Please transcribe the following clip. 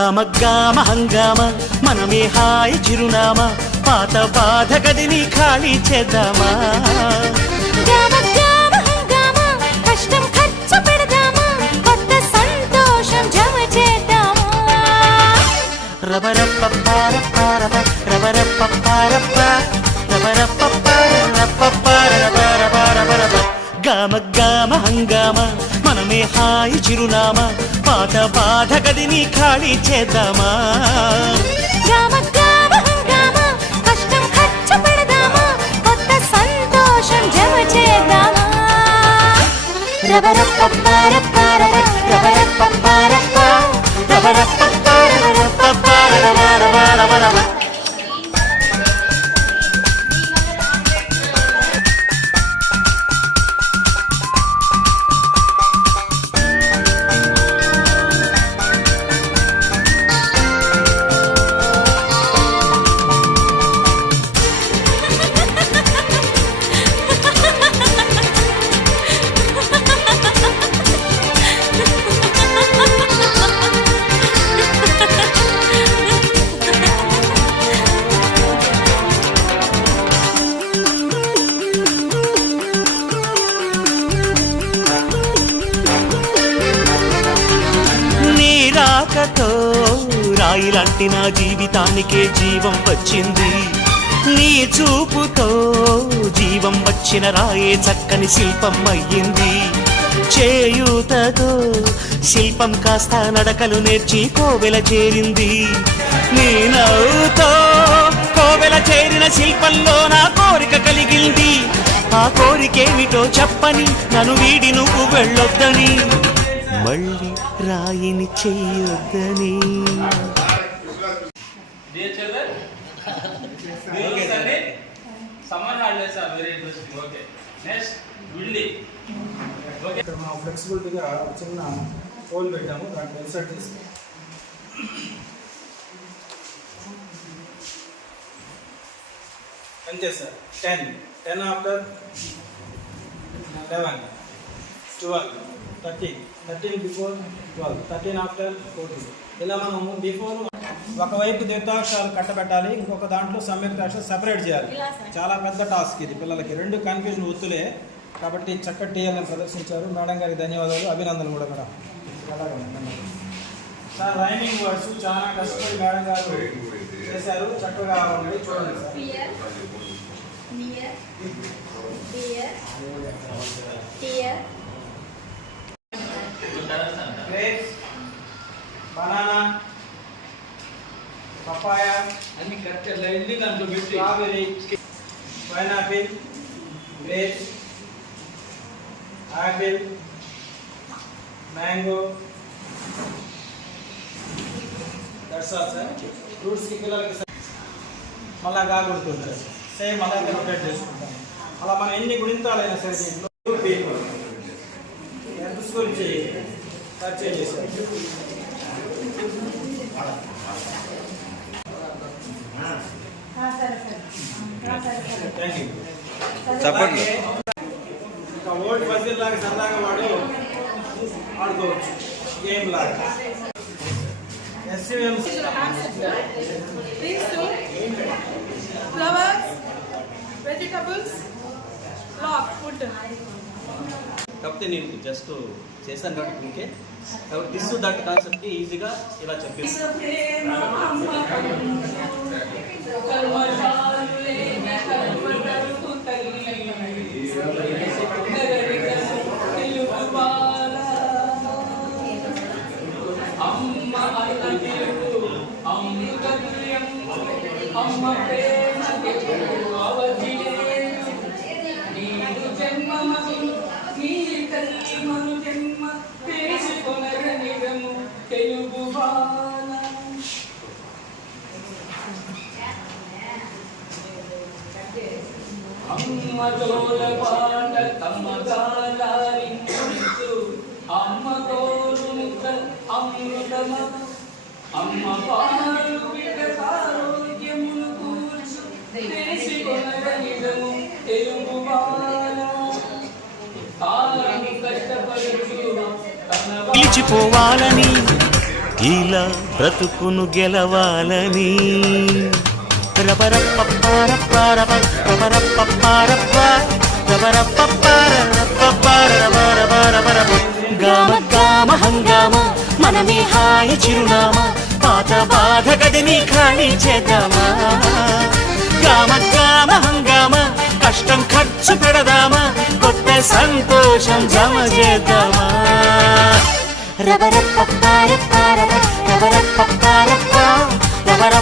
గామ హంగామ మనమే హాయి చిరునామా పాత బాధ గదిని ఖాళీ చేద్దామా గామ గామ హంగామ కష్టం ఖర్చు పెడదామా కొత్త సంతోషం జమ చేద్దామా రబరప్పపారపారప రబరప్పపారప రబరప్పపారపపారపపారపపారప గామ హంగామ మనమే హాయి చిరునామా పాత బాధ గదిని ఖాళీ చేద్దామా గామ గామ హంగామ కష్టం ఖర్చు పెడదామా కొత్త సంతోషం జమ చేద్దామా రబరప్పపారపారప రబరప్పపారప రబరప్పపారపపారపపారపపారపపారప రాయిలాంటి నా జీవితానికే జీవం వచ్చింది నీ చూపుతో జీవం వచ్చిన రాయే చక్కని శిల్పం అయ్యింది చేయూతతో శిల్పం కాస్త నడకలు నేర్చి కోవెల చేరింది నీ నవ్వుతో కోవెల చేరిన శిల్పంలో నా కోరిక కలిగింది ఆ కోరికేమిటో చెప్పని నన్ను వీడి నువ్వు వెళ్ళొద్దని మళ్ళీ రాయిని చెయ్యొద్దని ఇక్కడ మనం ఫ్లెక్సిబిలిటీగా చిన్న హోల్ పెట్టాము దాంట్లో ఇన్సర్ట్ చేసి అంతే సార్ 10 ఆఫ్టర్ 11 12 13 బిఫోర్ 12 13 ఆఫ్టర్ 14 ఇలా మనం బిఫోర్ ఒకవైపు దీర్ఘాక్షరాలు కట్టబెట్టాలి ఇంకొక దాంట్లో సంయుక్తాక్షరాలు సెపరేట్ చేయాలి చాలా పెద్ద టాస్క్ ఇది పిల్లలకి రెండు కన్ఫ్యూజన్ ఒత్తులే కాబట్టి చక్కటి టీఎల్ని ప్రదర్శించారు మేడం గారికి ధన్యవాదాలు అభినందనలు కూడా మేడం సార్ రైమింగ్ వర్డ్స్ చాలా కష్టపడి మేడం గారు చేశారు చక్కగా ఉంది చూడండి సార్ గ్రేప్స్ బనానా పపాయ అన్ని కట్ లైన్లీ దాంట్లో పెట్టి strawberry pineapple grapes apple mango that's all sir ఫ్రూట్స్కి పిల్లలకి మళ్ళా కాకూడుతుంది సార్ సేమ్ అలాగే రొటేట్ చేసుకుంటాం అలా మనం ఎన్ని గుణింతాలైనా సరే దీంట్లో పీపుల్ హెల్ప్స్ గురించి పరిచయం చేశారు థ్యాంక్ యూ చెప్పండి ఇంకా ఓల్డ్ పజిల్ లాగా సరదాగా వాడు ఆడుకోవచ్చు గేమ్ లాగా ఫ్లవర్స్ వెజిటబుల్స్ బ్లాక్ ఫుడ్ కాకపోతే నేను జస్ట్ చేశాను కాబట్టి ఇంకే కాబట్టి దిస్ దట్ కాన్సెప్ట్ ఈజీగా ఇలా చెప్పేసి అమ్మ తోల పాట తమ్మగారించు అమ్మ తోలు ముద్ద అమృతమ అమ్మ పాలు వికసారోగ్యమును కూర్చు దేశి కొనగనిదము తెలుగు బాల తాను కష్టపడుచు పిలిచిపోవాలని ఇలా బ్రతుకును గెలవాలని రబరప్పపారప్పారప, రబరప్పపారప్ప, రబరప్పపారప్పపారరబరబరబరబ. గామ గామ హంగామ మనమే హాయి చిరునామా పాత బాధ గదిని ఖాళీ చేద్దామా గామ గామ హంగామ కష్టం ఖర్చు పెడదామా కొత్త సంతోషం జమ చేద్దామా రబరప్పపారప్పారప, రబరప్పపారప్ప, రబరప్ప